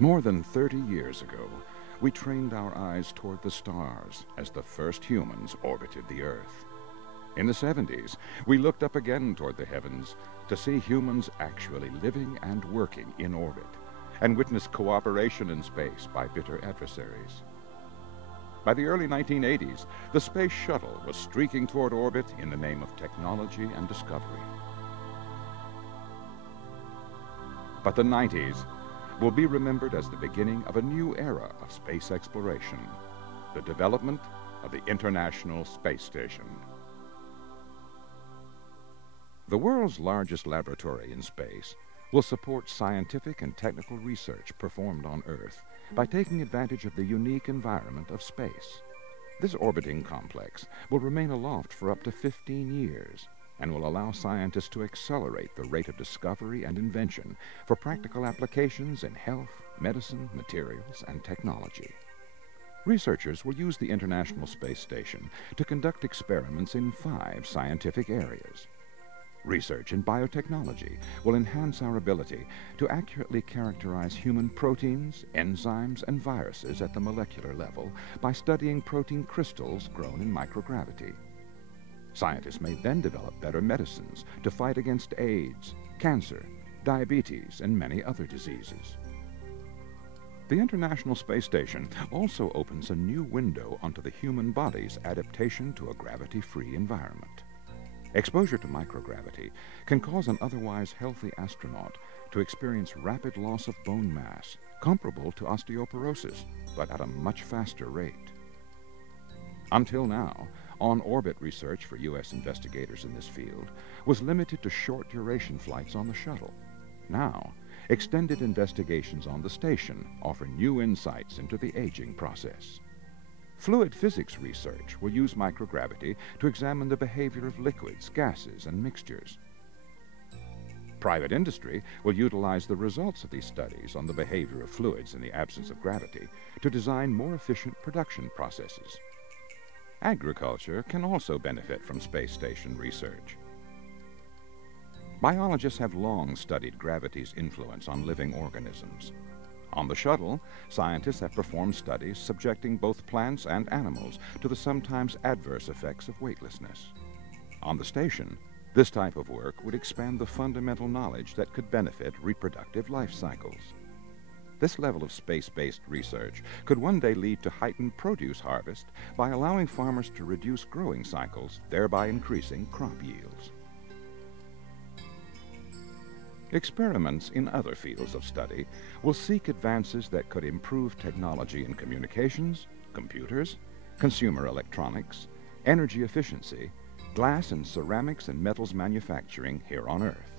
More than 30 years ago, we trained our eyes toward the stars as the first humans orbited the Earth. In the 70s, we looked up again toward the heavens to see humans actually living and working in orbit, and witnessed cooperation in space by bitter adversaries. By the early 1980s, the space shuttle was streaking toward orbit in the name of technology and discovery. But the 90s will be remembered as the beginning of a new era of space exploration, the development of the International Space Station. The world's largest laboratory in space will support scientific and technical research performed on Earth by taking advantage of the unique environment of space. This orbiting complex will remain aloft for up to 15 years and will allow scientists to accelerate the rate of discovery and invention for practical applications in health, medicine, materials, and technology. Researchers will use the International Space Station to conduct experiments in 5 scientific areas. Research in biotechnology will enhance our ability to accurately characterize human proteins, enzymes, and viruses at the molecular level by studying protein crystals grown in microgravity. Scientists may then develop better medicines to fight against AIDS, cancer, diabetes, and many other diseases. The International Space Station also opens a new window onto the human body's adaptation to a gravity-free environment. Exposure to microgravity can cause an otherwise healthy astronaut to experience rapid loss of bone mass, comparable to osteoporosis, but at a much faster rate. Until now, on-orbit research for U.S. investigators in this field was limited to short-duration flights on the shuttle. Now, extended investigations on the station offer new insights into the aging process. Fluid physics research will use microgravity to examine the behavior of liquids, gases, and mixtures. Private industry will utilize the results of these studies on the behavior of fluids in the absence of gravity to design more efficient production processes. Agriculture can also benefit from space station research. Biologists have long studied gravity's influence on living organisms. On the shuttle, scientists have performed studies subjecting both plants and animals to the sometimes adverse effects of weightlessness. On the station, this type of work would expand the fundamental knowledge that could benefit reproductive life cycles. This level of space-based research could one day lead to heightened produce harvest by allowing farmers to reduce growing cycles, thereby increasing crop yields. Experiments in other fields of study will seek advances that could improve technology in communications, computers, consumer electronics, energy efficiency, glass and ceramics and metals manufacturing here on Earth.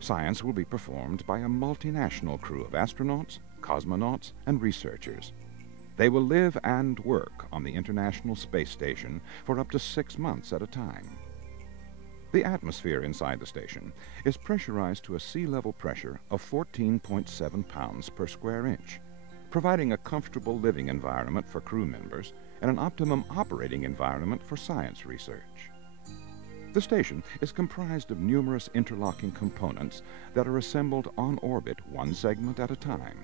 Science will be performed by a multinational crew of astronauts, cosmonauts, and researchers. They will live and work on the International Space Station for up to 6 months at a time. The atmosphere inside the station is pressurized to a sea level pressure of 14.7 pounds per square inch, providing a comfortable living environment for crew members and an optimum operating environment for science research. The station is comprised of numerous interlocking components that are assembled on orbit one segment at a time.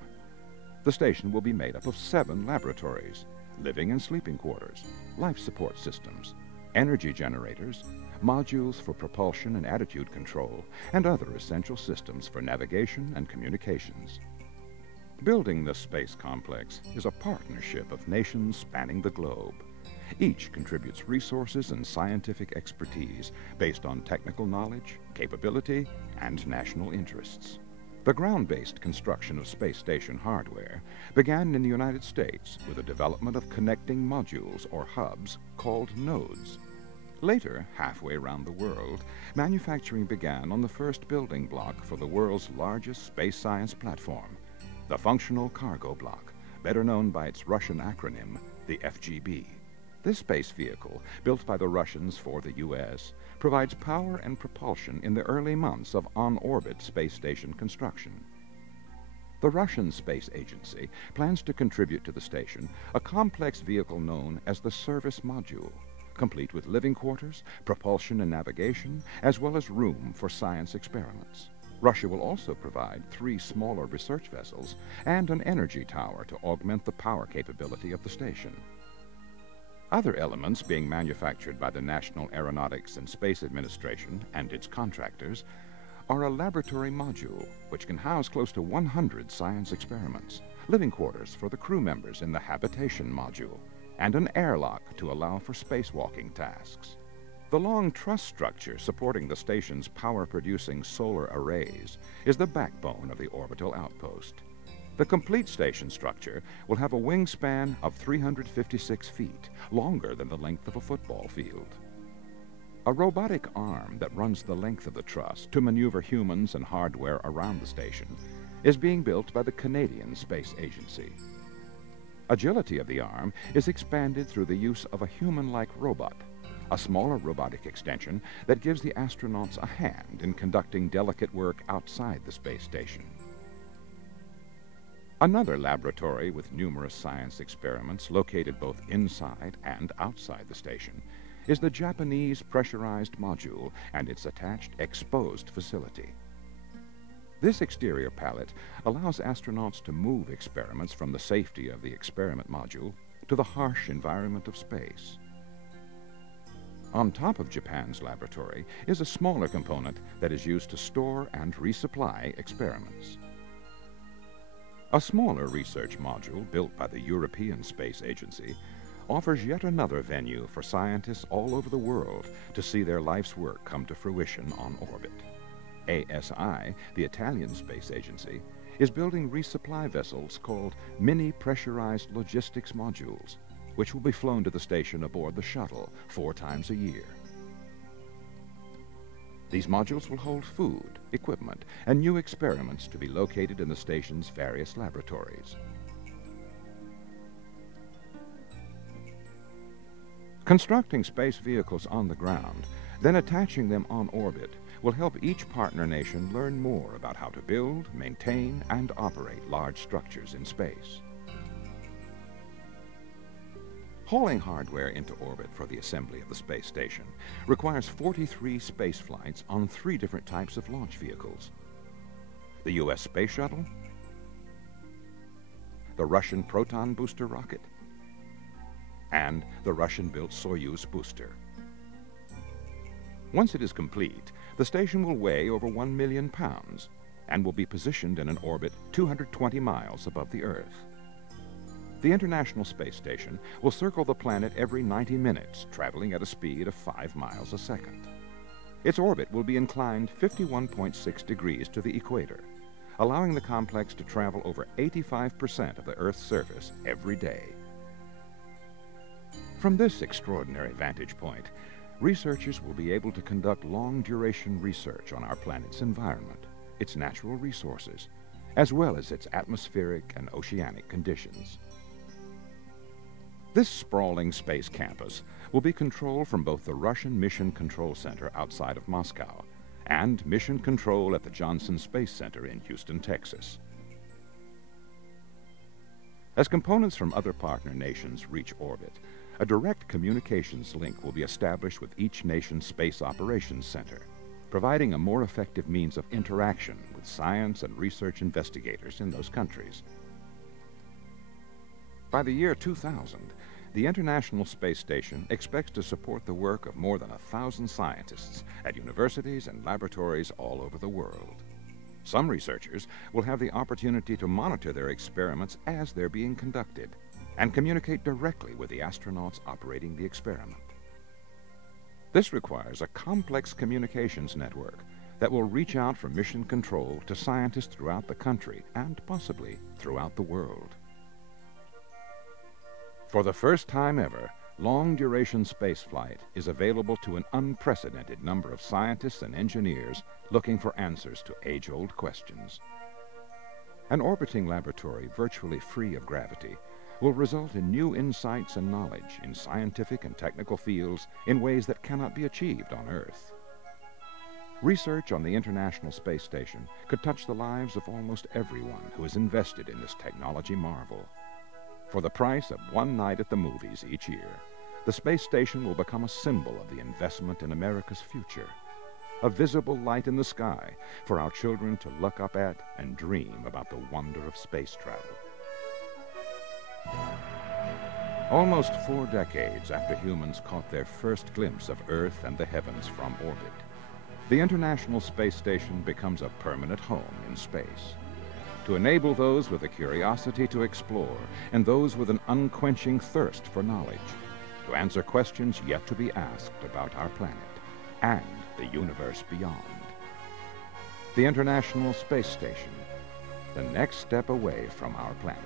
The station will be made up of 7 laboratories, living and sleeping quarters, life support systems, energy generators, modules for propulsion and attitude control, and other essential systems for navigation and communications. Building this space complex is a partnership of nations spanning the globe. Each contributes resources and scientific expertise based on technical knowledge, capability, and national interests. The ground-based construction of space station hardware began in the United States with the development of connecting modules or hubs called nodes. Later, halfway around the world, manufacturing began on the first building block for the world's largest space science platform, the Functional Cargo Block, better known by its Russian acronym, the FGB. This space vehicle, built by the Russians for the U.S., provides power and propulsion in the early months of on-orbit space station construction. The Russian Space Agency plans to contribute to the station a complex vehicle known as the Service Module, complete with living quarters, propulsion and navigation, as well as room for science experiments. Russia will also provide 3 smaller research vessels and an energy tower to augment the power capability of the station. Other elements being manufactured by the National Aeronautics and Space Administration and its contractors are a laboratory module, which can house close to 100 science experiments, living quarters for the crew members in the habitation module, and an airlock to allow for spacewalking tasks. The long truss structure supporting the station's power-producing solar arrays is the backbone of the orbital outpost. The complete station structure will have a wingspan of 356 feet, longer than the length of a football field. A robotic arm that runs the length of the truss to maneuver humans and hardware around the station is being built by the Canadian Space Agency. Agility of the arm is expanded through the use of a human-like robot, a smaller robotic extension that gives the astronauts a hand in conducting delicate work outside the space station. Another laboratory with numerous science experiments located both inside and outside the station is the Japanese pressurized module and its attached exposed facility. This exterior pallet allows astronauts to move experiments from the safety of the experiment module to the harsh environment of space. On top of Japan's laboratory is a smaller component that is used to store and resupply experiments. A smaller research module built by the European Space Agency offers yet another venue for scientists all over the world to see their life's work come to fruition on orbit. ASI, the Italian Space Agency, is building resupply vessels called mini-pressurized logistics modules, which will be flown to the station aboard the shuttle 4 times a year. These modules will hold food, equipment, and new experiments to be located in the station's various laboratories. Constructing space vehicles on the ground, then attaching them on orbit, will help each partner nation learn more about how to build, maintain, and operate large structures in space. Hauling hardware into orbit for the assembly of the space station requires 43 space flights on 3 different types of launch vehicles: the U.S. Space Shuttle, the Russian Proton booster rocket, and the Russian-built Soyuz booster. Once it is complete, the station will weigh over 1 million pounds and will be positioned in an orbit 220 miles above the Earth. The International Space Station will circle the planet every 90 minutes, traveling at a speed of 5 miles a second. Its orbit will be inclined 51.6 degrees to the equator, allowing the complex to travel over 85% of the Earth's surface every day. From this extraordinary vantage point, researchers will be able to conduct long-duration research on our planet's environment, its natural resources, as well as its atmospheric and oceanic conditions. This sprawling space campus will be controlled from both the Russian Mission Control Center outside of Moscow and Mission Control at the Johnson Space Center in Houston, Texas. As components from other partner nations reach orbit, a direct communications link will be established with each nation's Space Operations Center, providing a more effective means of interaction with science and research investigators in those countries. By the year 2000, the International Space Station expects to support the work of more than 1,000 scientists at universities and laboratories all over the world. Some researchers will have the opportunity to monitor their experiments as they're being conducted and communicate directly with the astronauts operating the experiment. This requires a complex communications network that will reach out from mission control to scientists throughout the country and possibly throughout the world. For the first time ever, long-duration spaceflight is available to an unprecedented number of scientists and engineers looking for answers to age-old questions. An orbiting laboratory virtually free of gravity will result in new insights and knowledge in scientific and technical fields in ways that cannot be achieved on Earth. Research on the International Space Station could touch the lives of almost everyone who is invested in this technology marvel. For the price of one night at the movies each year, the space station will become a symbol of the investment in America's future. a visible light in the sky for our children to look up at and dream about the wonder of space travel. Almost 4 decades after humans caught their first glimpse of Earth and the heavens from orbit, the International Space Station becomes a permanent home in space, to enable those with a curiosity to explore and those with an unquenching thirst for knowledge, to answer questions yet to be asked about our planet and the universe beyond. The International Space Station, the next step away from our planet.